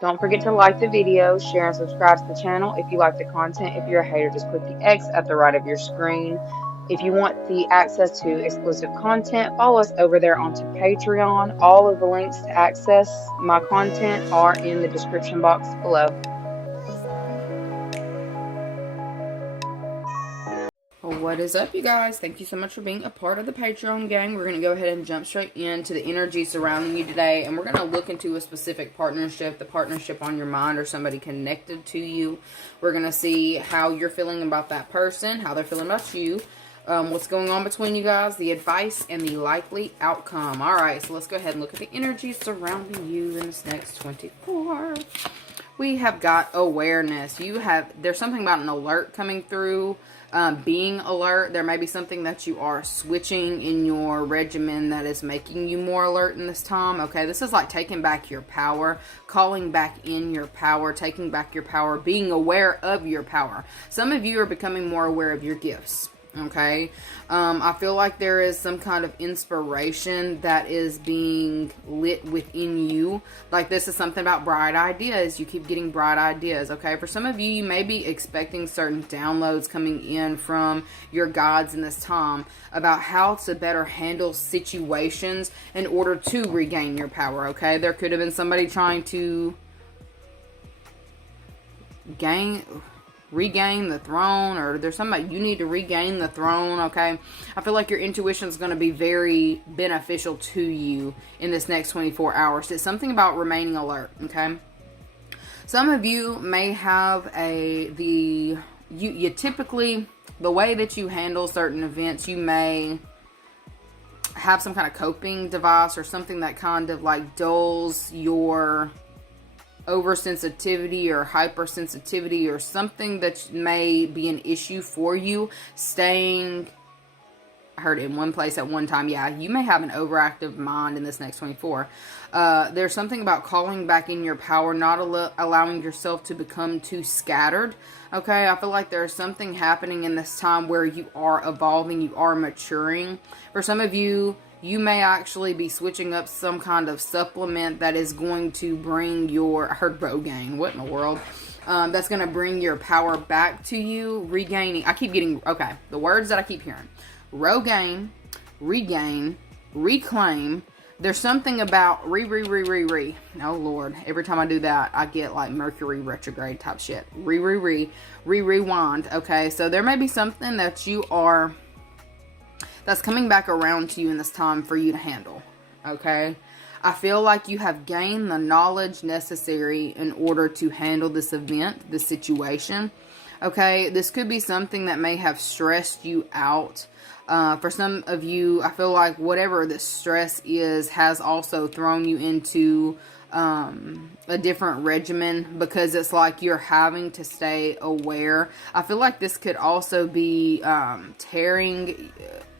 Don't forget to like the video, share and subscribe to the channel if you like the content. If you're a hater, just click the X at the right of your screen. If you want the access to exclusive content, follow us over there onto Patreon. All of the links to access my content are in the description box below. What is up, you guys? Thank you so much for being a part of the Patreon gang. We're going to go ahead and jump straight into the energy surrounding you today, and we're going to look into a specific partnership, the partnership on your mind or somebody connected to you. We're going to see how you're feeling about that person, how they're feeling about you, what's going on between you guys, the advice, and the likely outcome. All right, so let's go ahead and look at the energy surrounding you in this next 24. We have got awareness. There's something about an alert coming through. Being alert. There may be something that you are switching in your regimen that is making you more alert in this time. Okay, this is like taking back your power, calling back in your power, taking back your power, being aware of your power. Some of you are becoming more aware of your gifts. Okay, I feel like there is some kind of inspiration that is being lit within you. Like this is something about bright ideas. You keep getting bright ideas. Okay, for some of you, you may be expecting certain downloads coming in from your guides in this time about how to better handle situations in order to regain your power. Okay, there could have been somebody trying to regain the throne, or there's somebody you need to regain the throne. Okay, I feel like your intuition is going to be very beneficial to you in this next 24 hours. It's something about remaining alert. Okay, some of you may have you typically, the way that you handle certain events, you may have some kind of coping device or something that kind of like dulls your oversensitivity or hypersensitivity, or something that may be an issue for you staying, I heard, in one place at one time. Yeah, you may have an overactive mind in this next 24. There's something about calling back in your power, not allowing yourself to become too scattered. Okay, I feel like there's something happening in this time where you are evolving, you are maturing. For some of you, you may actually be switching up some kind of supplement that is going to bring your, I heard Rogaine, what in the world? That's going to bring your power back to you, regaining, I keep getting, okay, the words that I keep hearing. Rogaine, regain, reclaim. There's something about oh Lord, every time I do that, I get like Mercury retrograde type shit. Rewind. Okay, so there may be something that you are, that's coming back around to you in this time for you to handle. Okay, I feel like you have gained the knowledge necessary in order to handle this event, this situation. Okay, this could be something that may have stressed you out. For some of you, I feel like whatever the stress is has also thrown you into a different regimen, because it's like you're having to stay aware. I feel like this could also be tearing.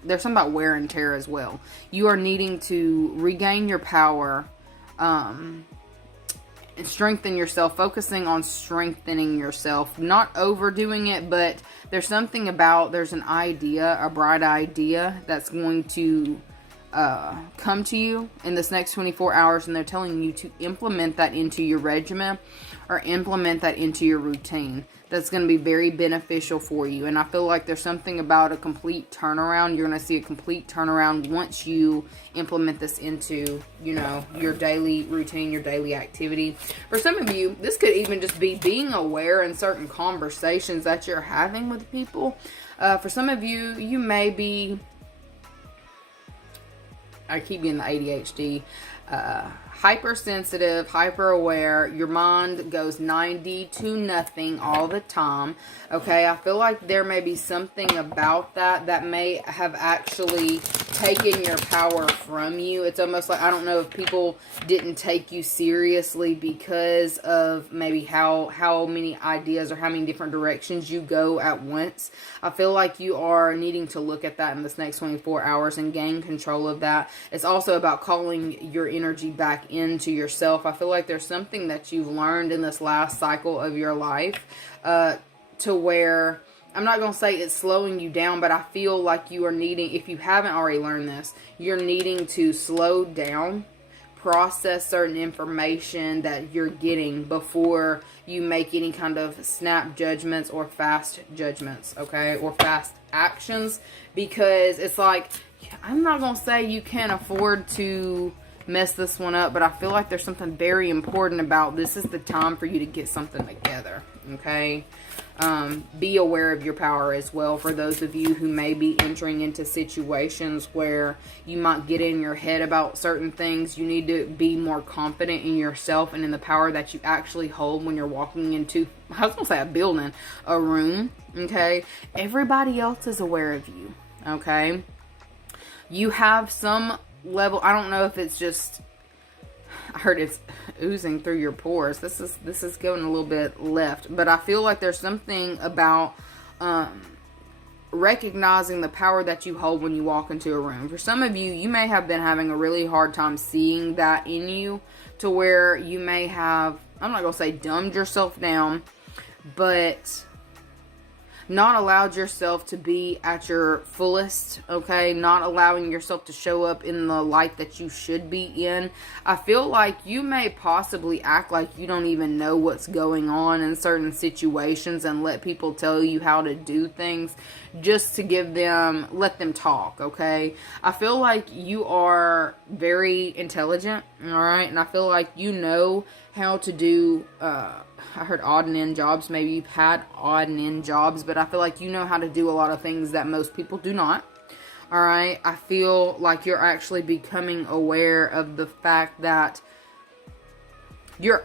There's something about wear and tear as well. You are needing to regain your power, and strengthen yourself, focusing on strengthening yourself, not overdoing it, but there's something about, there's an idea, a bright idea that's going to come to you in this next 24 hours, and they're telling you to implement that into your regimen or implement that into your routine. That's going to be very beneficial for you. And I feel like there's something about a complete turnaround. You're going to see a complete turnaround once you implement this into, you know, your daily routine, your daily activity. For some of you, this could even just be being aware in certain conversations that you're having with people. For some of you, you may be, I keep getting the ADHD, hypersensitive, hyper aware. Your mind goes 90 to nothing all the time. Okay, I feel like there may be something about that may have actually taken your power from you. It's almost like, I don't know if people didn't take you seriously because of maybe how many ideas or how many different directions you go at once. I feel like you are needing to look at that in this next 24 hours and gain control of that. It's also about calling your energy back into yourself. I feel like there's something that you've learned in this last cycle of your life to where, I'm not going to say it's slowing you down, but I feel like you are needing, if you haven't already learned this, you're needing to slow down, process certain information that you're getting before you make any kind of snap judgments or fast judgments, okay? Or fast actions, because it's like, I'm not going to say you can't afford to mess this one up, but I feel like there's something very important about this is the time for you to get something together, okay? Be aware of your power as well. For those of you who may be entering into situations where you might get in your head about certain things, you need to be more confident in yourself and in the power that you actually hold when you're walking into, I was going to say a building, a room, okay? Everybody else is aware of you, okay? You have some level, I don't know if it's just, I heard it's oozing through your pores. This is going a little bit left, but I feel like there's something about recognizing the power that you hold when you walk into a room. For some of you, you may have been having a really hard time seeing that in you, to where you may have, I'm not going to say dumbed yourself down, but not allowed yourself to be at your fullest, okay? Not allowing yourself to show up in the light that you should be in. I feel like you may possibly act like you don't even know what's going on in certain situations and let people tell you how to do things just to let them talk, okay? I feel like you are very intelligent, all right? And I feel like you know how to do, I heard odd and end jobs. Maybe you've had odd and end jobs, but I feel like you know how to do a lot of things that most people do not. All right. I feel like you're actually becoming aware of the fact that you're,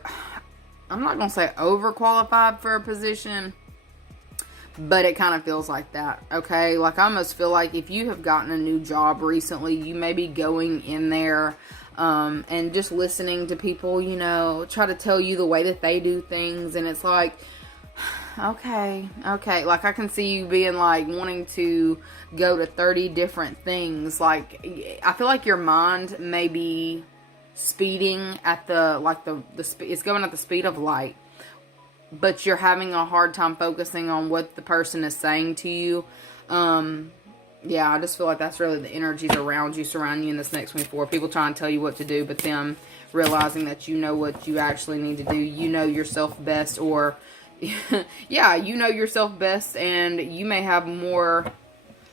I'm not going to say overqualified for a position, but it kind of feels like that. Okay. Like, I almost feel like if you have gotten a new job recently, you may be going in there and just listening to people, you know, try to tell you the way that they do things. And it's like, okay. Like, I can see you being like wanting to go to 30 different things. Like, I feel like your mind may be speeding at it's going at the speed of light, but you're having a hard time focusing on what the person is saying to you. Yeah, I just feel like that's really the energies around you, surrounding you in this next 24. People trying to tell you what to do, but them realizing that you know what you actually need to do. You know yourself best, or, yeah, you know yourself best, and you may have more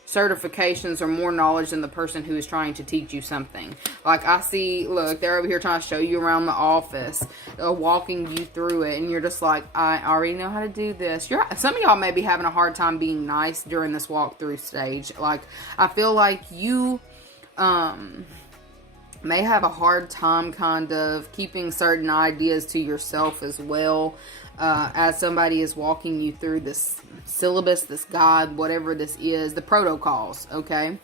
certifications or more knowledge than the person who is trying to teach you something. Like, I see, look, they're over here trying to show you around the office, walking you through it, and you're just like, I already know how to do this. Some of y'all may be having a hard time being nice during this walkthrough stage. Like, I feel like you may have a hard time kind of keeping certain ideas to yourself as well, as somebody is walking you through this syllabus, this guide, whatever this is, the protocols, okay?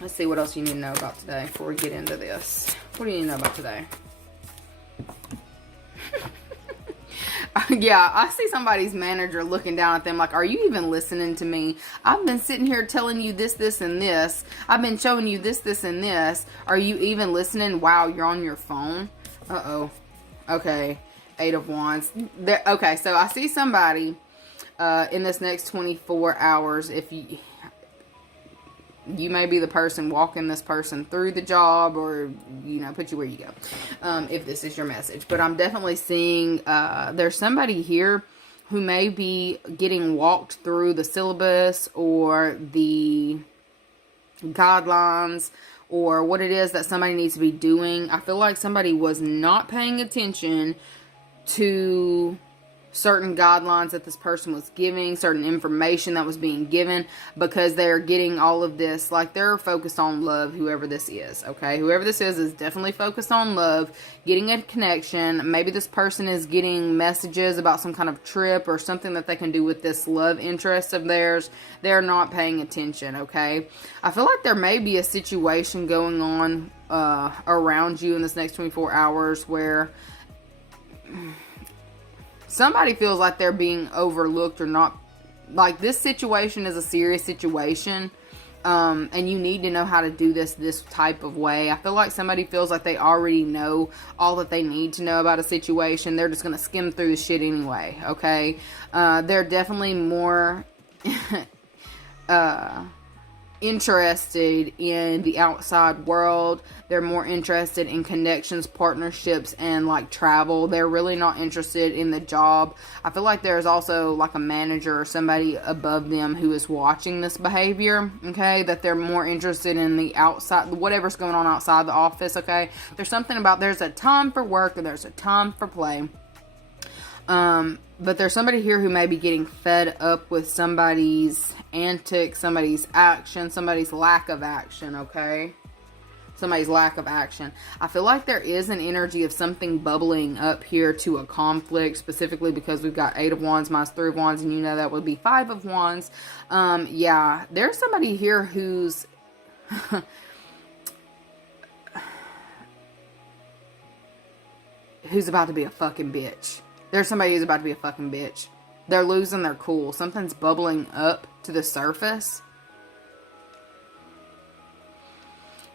Let's see what else you need to know about today before we get into this. What do you need to know about today? Yeah, I see somebody's manager looking down at them like, are you even listening to me? I've been sitting here telling you this, this, and this. I've been showing you this, this, and this. Are you even listening? Wow, you're on your phone? Uh-oh. Okay. 8 of Wands. Okay, so I see somebody in this next 24 hours. If you may be the person walking this person through the job, or, you know, put you where you go, if this is your message. But I'm definitely seeing there's somebody here who may be getting walked through the syllabus or the guidelines, or what it is that somebody needs to be doing. I feel like somebody was not paying attention to certain guidelines that this person was giving, certain information that was being given, because they're getting all of this, like, they're focused on love, whoever this is, okay? Whoever this is definitely focused on love, getting a connection. Maybe this person is getting messages about some kind of trip or something that they can do with this love interest of theirs. They're not paying attention, okay? I feel like there may be a situation going on around you in this next 24 hours where somebody feels like they're being overlooked, or not, like, this situation is a serious situation, and you need to know how to do this type of way. I feel like somebody feels like they already know all that they need to know about a situation. They're just going to skim through the shit anyway, okay? They're definitely more interested in the outside world. They're more interested in connections, partnerships, and like travel. They're really not interested in the job. I feel like there's also like a manager or somebody above them who is watching this behavior, okay, that they're more interested in the outside, whatever's going on outside the office, okay. There's something about, there's a time for work and there's a time for play. But there's somebody here who may be getting fed up with somebody's antics, somebody's action, somebody's lack of action, okay? Somebody's lack of action. I feel like there is an energy of something bubbling up here to a conflict, specifically because we've got 8 of Wands minus 3 of Wands, and you know that would be 5 of Wands. Yeah, there's somebody here who's... who's about to be a fucking bitch. There's somebody who's about to be a fucking bitch. They're losing their cool. Something's bubbling up to the surface.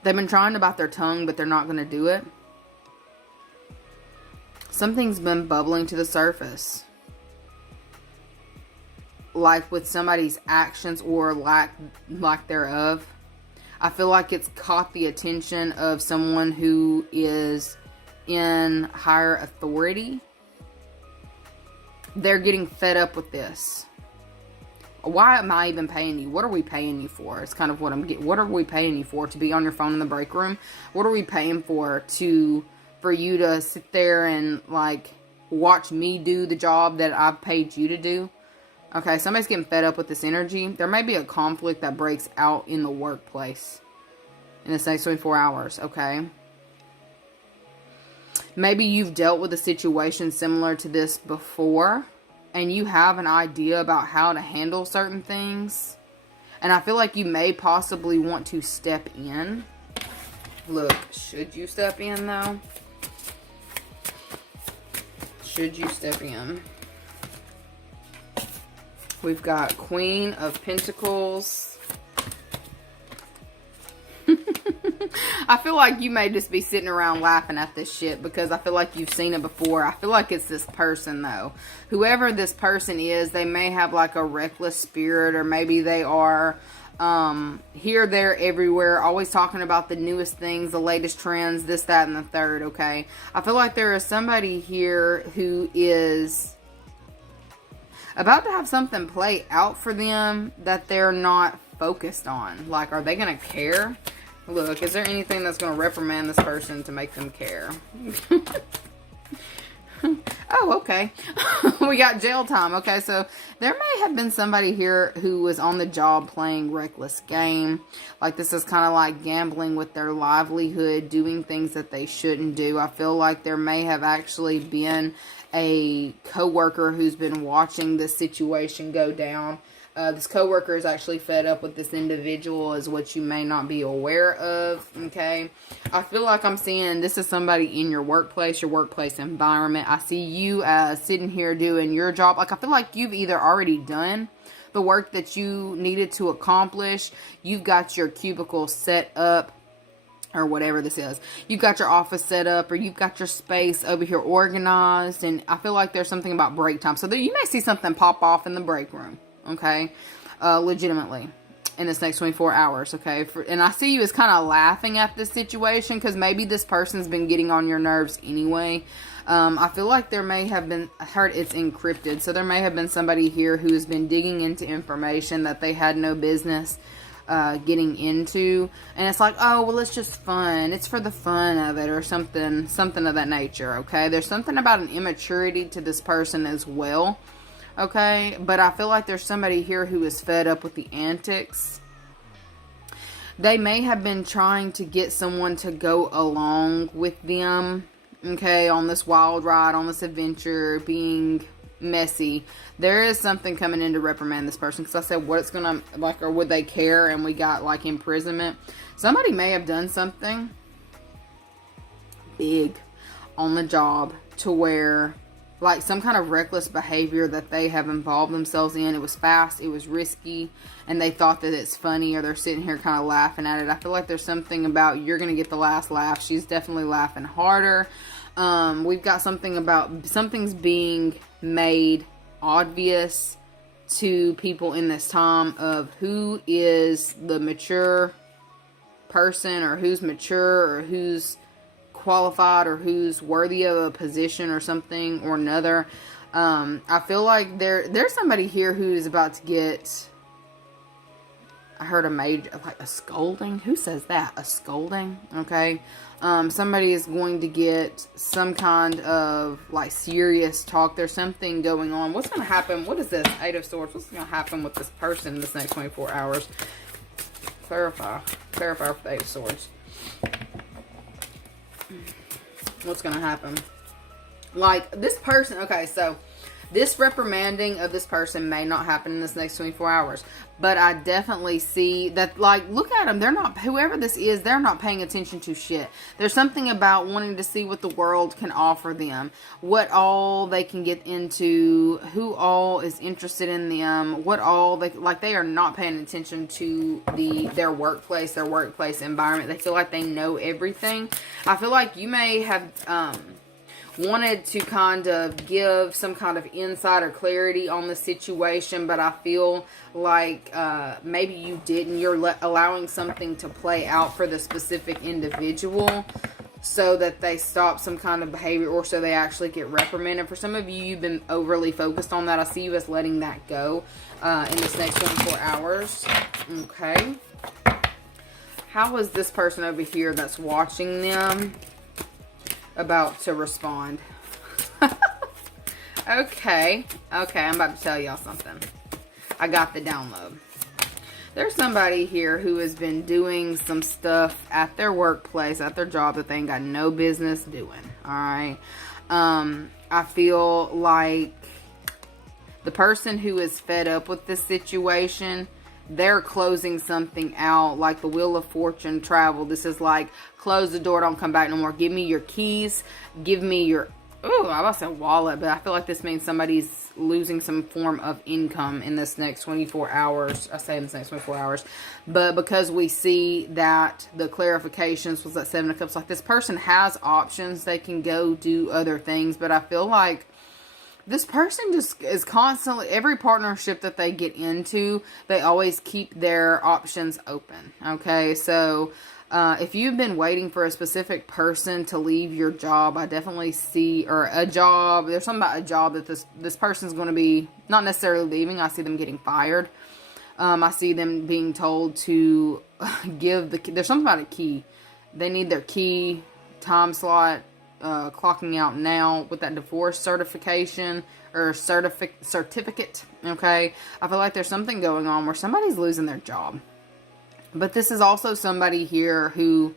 They've been trying to bite their tongue, but they're not going to do it. Something's been bubbling to the surface. Like with somebody's actions or lack thereof. I feel like it's caught the attention of someone who is in higher authority. They're getting fed up with this. Why am I even paying you? What are we paying you for? It's kind of what I'm getting. What are we paying you for? To be on your phone in the break room? What are we paying for you to sit there and like watch me do the job that I've paid you to do? Okay, somebody's getting fed up with this energy. There may be a conflict that breaks out in the workplace in this next 24 hours, okay? Maybe you've dealt with a situation similar to this before, and you have an idea about how to handle certain things. And I feel like you may possibly want to step in. Look, should you step in though? Should you step in? We've got Queen of Pentacles. I feel like you may just be sitting around laughing at this shit because I feel like you've seen it before. I feel like it's this person though. Whoever this person is, they may have like a reckless spirit, or maybe they are here, there, everywhere, always talking about the newest things, the latest trends, this, that, and the third, okay? I feel like there is somebody here who is about to have something play out for them that they're not focused on. Like, are they going to care? Look, is there anything that's going to reprimand this person to make them care? Oh, okay. We got jail time. Okay, so there may have been somebody here who was on the job playing reckless game. Like, this is kind of like gambling with their livelihood, doing things that they shouldn't do. I feel like there may have actually been a coworker who's been watching this situation go down. This coworker is actually fed up with this individual, is what you may not be aware of, okay? I feel like I'm seeing this is somebody in your workplace environment. I see you sitting here doing your job. Like, I feel like you've either already done the work that you needed to accomplish. You've got your cubicle set up, or whatever this is. You've got your office set up, or you've got your space over here organized, and I feel like there's something about break time. So you may see something pop off in the break room. Okay, legitimately, in this next 24 hours, okay? And I see you as kind of laughing at this situation, because maybe this person's been getting on your nerves anyway. I feel like there may have been, I heard it's encrypted, so there may have been somebody here who has been digging into information that they had no business getting into, and it's like, oh, well, it's just fun, it's for the fun of it, or something of that nature, okay? There's something about an immaturity to this person as well. Okay, but I feel like there's somebody here who is fed up with the antics. They may have been trying to get someone to go along with them, okay, on this wild ride, on this adventure, being messy. There is something coming in to reprimand this person, because I said what it's gonna, like, or would they care, and we got, like, imprisonment. Somebody may have done something big on the job to where, like, some kind of reckless behavior that they have involved themselves in. It was fast, it was risky, and they thought that it's funny, or they're sitting here kind of laughing at it. I feel like there's something about, you're going to get the last laugh. She's definitely laughing harder. We've got something about, something's being made obvious to people in this time of who is the mature person, or who's mature, or who's qualified, or who's worthy of a position or something or another. I feel like there's somebody here who's about to get, I heard a scolding. Who says that? A scolding? Okay. Somebody is going to get some kind of like serious talk. There's something going on. What's going to happen? What is this? 8 of Swords. What's going to happen with this person in this next 24 hours? Clarify with the 8 of Swords. What's going to happen? Like, this person, okay, so this reprimanding of this person may not happen in this next 24 hours. But I definitely see that, like, look at them. They're not, whoever this is, they're not paying attention to shit. There's something about wanting to see what the world can offer them. What all they can get into. Who all is interested in them. What all, they are not paying attention to their workplace environment. They feel like they know everything. I feel like you may have, wanted to kind of give some kind of insight or clarity on the situation, but I feel like maybe you didn't. You're allowing something to play out for the specific individual so that they stop some kind of behavior, or so they actually get reprimanded. For some of you, you've been overly focused on that. I see you as letting that go in this next 24 hours. Okay. How is this person over here that's watching them about to respond? Okay, I'm about to tell y'all something. I got the download. There's somebody here who has been doing some stuff at their workplace, at their job, that they ain't got no business doing. Alright. I feel like the person who is fed up with this situation, they're closing something out, like the Wheel of Fortune travel. This is like, close the door, don't come back no more. Give me your keys. Give me your, oh, I was about to say wallet, but I feel like this means somebody's losing some form of income in this next 24 hours. I say in this next 24 hours. But because we see that the clarifications was that 7 of Cups, like this person has options. They can go do other things, but I feel like this person just is constantly, every partnership that they get into, they always keep their options open. Okay, so if you've been waiting for a specific person to leave your job, I definitely see, or a job, there's something about a job that this person's going to be not necessarily leaving. I see them getting fired. I see them being told to give there's something about a key. They need their key, time slot, clocking out now with that divorce certification or certificate. Okay, I feel like there's something going on where somebody's losing their job, but this is also somebody here who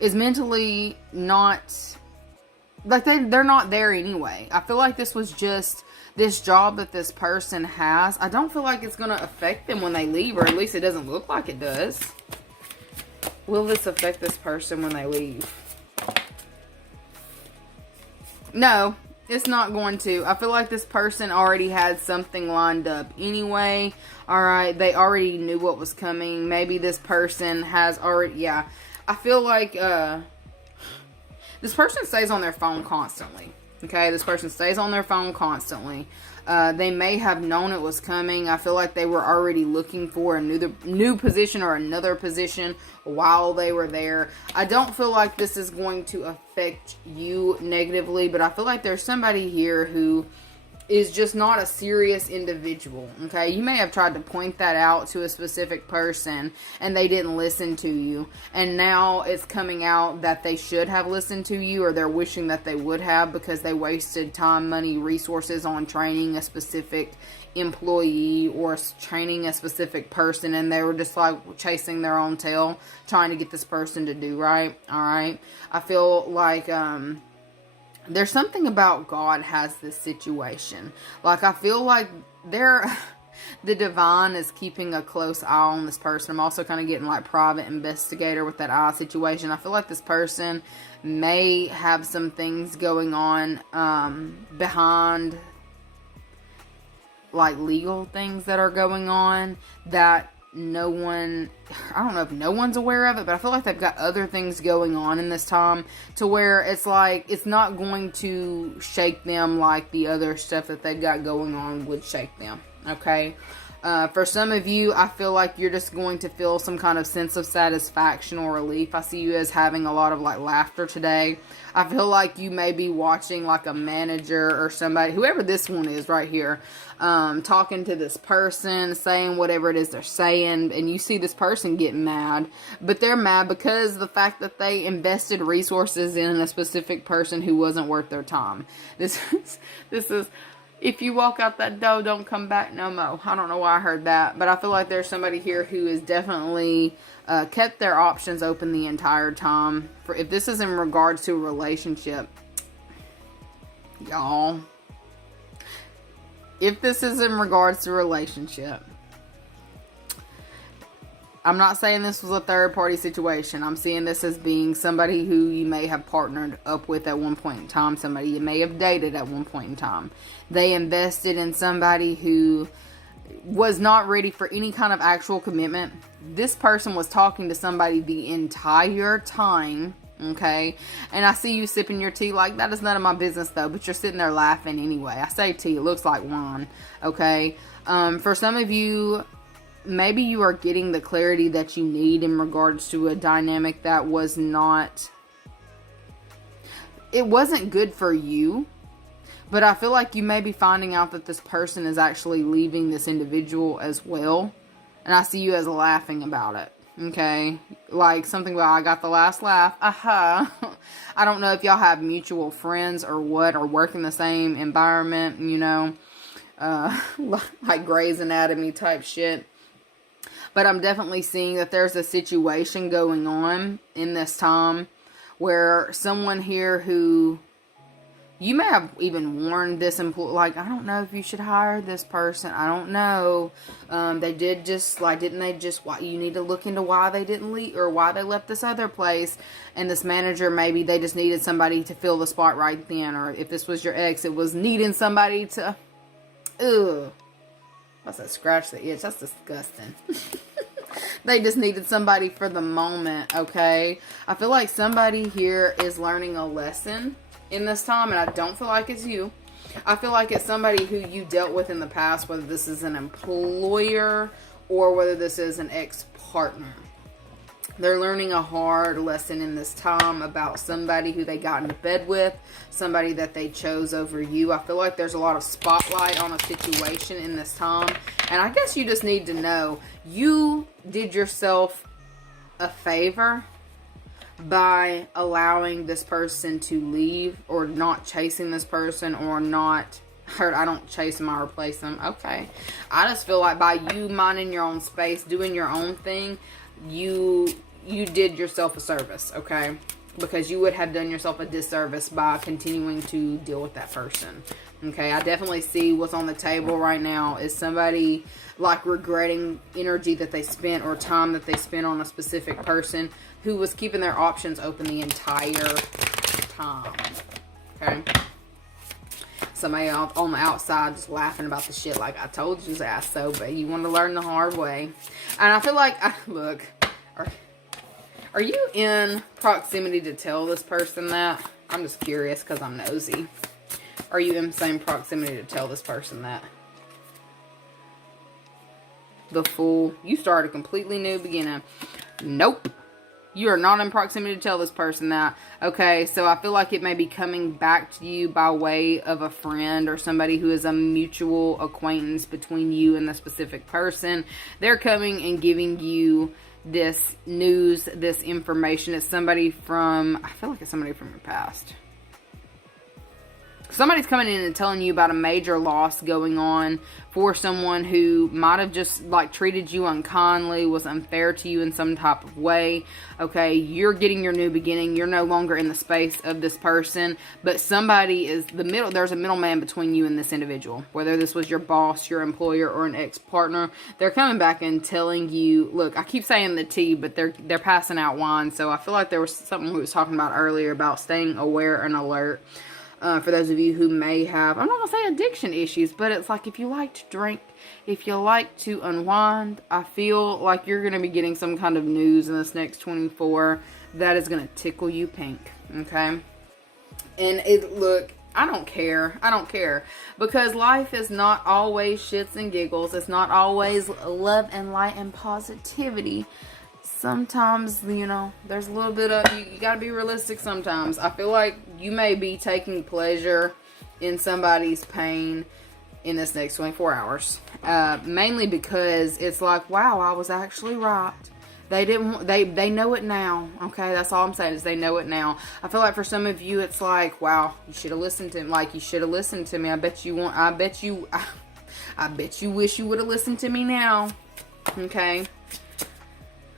is mentally not, like, they're not there anyway. I feel like this was just this job that this person has. I don't feel like it's going to affect them when they leave, or at least it doesn't look like it does. Will this affect this person when they leave? No, it's not going to. I feel like this person already had something lined up anyway. Alright, they already knew what was coming. Maybe this person has already, yeah. I feel like this person stays on their phone constantly. Okay, this person stays on their phone constantly. They may have known it was coming. I feel like they were already looking for a new position or another position while they were there. I don't feel like this is going to affect you negatively, but I feel like there's somebody here who is just not a serious individual. Okay, you may have tried to point that out to a specific person and they didn't listen to you, and now it's coming out that they should have listened to you, or they're wishing that they would have, because they wasted time, money, resources on training a specific employee or training a specific person, and they were just like chasing their own tail trying to get this person to do right. All right, I feel like there's something about God has this situation. Like, I feel like the divine is keeping a close eye on this person. I'm also kind of getting like private investigator with that eye situation. I feel like this person may have some things going on behind, like legal things that are going on that no one, I don't know if no one's aware of it, but I feel like they've got other things going on in this time to where it's like, it's not going to shake them like the other stuff that they've got going on would shake them, okay? For some of you, I feel like you're just going to feel some kind of sense of satisfaction or relief. I see you as having a lot of like laughter today. I feel like you may be watching like a manager or somebody, whoever this one is right here, talking to this person, saying whatever it is they're saying, and you see this person getting mad, but they're mad because of the fact that they invested resources in a specific person who wasn't worth their time. This is, if you walk out that door, don't come back no more. I don't know why I heard that, but I feel like there's somebody here who has definitely kept their options open the entire time. For if this is in regards to a relationship, y'all, if this is in regards to a relationship, I'm not saying this was a third party situation. I'm seeing this as being somebody who you may have partnered up with at one point in time. Somebody you may have dated at one point in time. They invested in somebody who was not ready for any kind of actual commitment. This person was talking to somebody the entire time. Okay. And I see you sipping your tea like that is none of my business though, but you're sitting there laughing anyway. I say tea, it looks like wine. Okay. For some of you, maybe you are getting the clarity that you need in regards to a dynamic that was not, it wasn't good for you, but I feel like you may be finding out that this person is actually leaving this individual as well. And I see you as laughing about it. Okay. Like something about, I got the last laugh. Aha. I don't know if y'all have mutual friends or what, or work in the same environment, you know, like Grey's Anatomy type shit. But I'm definitely seeing that there's a situation going on in this time where someone here who, you may have even warned this employee, like, I don't know if you should hire this person. I don't know. They did just, like, didn't they just, why, you need to look into why they didn't leave, or why they left this other place. And this manager, maybe they just needed somebody to fill the spot right then. Or if this was your ex, it was needing somebody to, ugh. What's that? Scratch the itch. That's disgusting. They just needed somebody for the moment, okay? I feel like somebody here is learning a lesson in this time, and I don't feel like it's you. I feel like it's somebody who you dealt with in the past, whether this is an employer or whether this is an ex-partner. They're learning a hard lesson in this time about somebody who they got into bed with, somebody that they chose over you. I feel like there's a lot of spotlight on a situation in this time. And I guess you just need to know, you did yourself a favor by allowing this person to leave, or not chasing this person, or not, I don't chase them, I replace them. Okay. I just feel like by you minding your own space, doing your own thing, you did yourself a service, okay? Because you would have done yourself a disservice by continuing to deal with that person, okay? I definitely see what's on the table right now is somebody like regretting energy that they spent, or time that they spent on a specific person who was keeping their options open the entire time, okay? Somebody on the outside just laughing about the shit like, I told you, ass so, but you want to learn the hard way. And I feel like, look, are you in proximity to tell this person that? I'm just curious because I'm nosy. Are you in the same proximity to tell this person that? The Fool. You start a completely new beginning. Nope. You are not in proximity to tell this person that. Okay, so I feel like it may be coming back to you by way of a friend or somebody who is a mutual acquaintance between you and the specific person. They're coming and giving you this news, this information. It's somebody from, I feel like it's somebody from your past. Somebody's coming in and telling you about a major loss going on for someone who might have just like treated you unkindly, was unfair to you in some type of way. Okay, you're getting your new beginning. You're no longer in the space of this person, but somebody is there's a middleman between you and this individual. Whether this was your boss, your employer, or an ex-partner, they're coming back and telling you, look, I keep saying the tea, but they're passing out wine. So I feel like there was something we was talking about earlier about staying aware and alert. For those of you who may have, I'm not going to say addiction issues, but it's like if you like to drink, if you like to unwind, I feel like you're going to be getting some kind of news in this next 24 that is going to tickle you pink, okay? And look, I don't care. I don't care. Because life is not always shits and giggles. It's not always love and light and positivity. Sometimes, you know, there's a little bit of, you got to be realistic sometimes. I feel like you may be taking pleasure in somebody's pain in this next 24 hours. Mainly because it's like, wow, I was actually right. They know it now. Okay, that's all I'm saying is they know it now. I feel like for some of you, it's like, wow, you should have listened to me. Like, you should have listened to me. I bet you wish you would have listened to me now. Okay.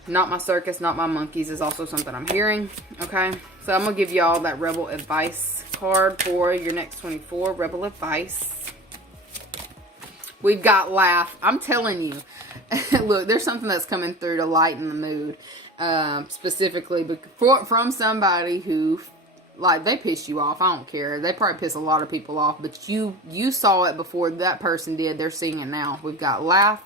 Not my circus, not my monkeys is also something I'm hearing. Okay. So I'm going to give y'all that Rebel Advice card for your next 24. Rebel Advice. We've got laugh. I'm telling you. Look, there's something that's coming through to lighten the mood. Specifically from somebody who, like, they piss you off. I don't care. They probably piss a lot of people off. But you saw it before that person did. They're seeing it now. We've got laugh.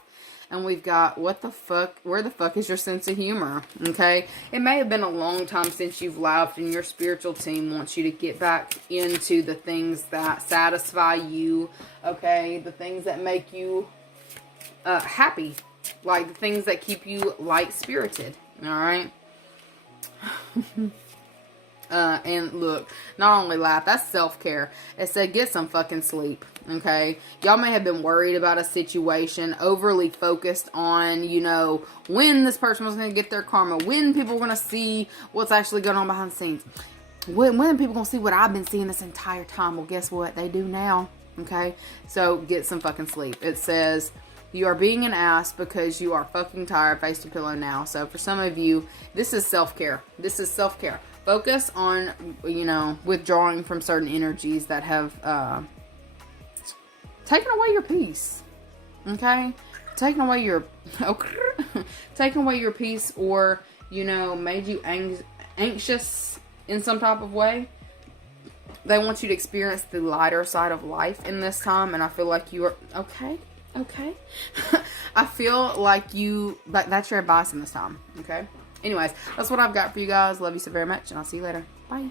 And we've got, what the fuck, where the fuck is your sense of humor, okay? It may have been a long time since you've laughed, and your spiritual team wants you to get back into the things that satisfy you, okay? The things that make you happy, like the things that keep you light-spirited, all right? And look, not only laugh, that's self-care. It said get some fucking sleep, okay? Y'all may have been worried about a situation, overly focused on, you know, when this person was going to get their karma, when people were going to see what's actually going on behind the scenes. When people going to see what I've been seeing this entire time. Well, guess what? They do now, okay? So get some fucking sleep. It says you are being an ass because you are fucking tired. Face to pillow now. So for some of you, this is self-care. This is self-care. Focus on, you know, withdrawing from certain energies that have taken away your peace. Okay? Taken away your taken away your peace, or, you know, made you anxious in some type of way. They want you to experience the lighter side of life in this time, and I feel like you are okay. I feel like that's your advice in this time. Okay? Anyways, that's what I've got for you guys. Love you so very much, and I'll see you later. Bye.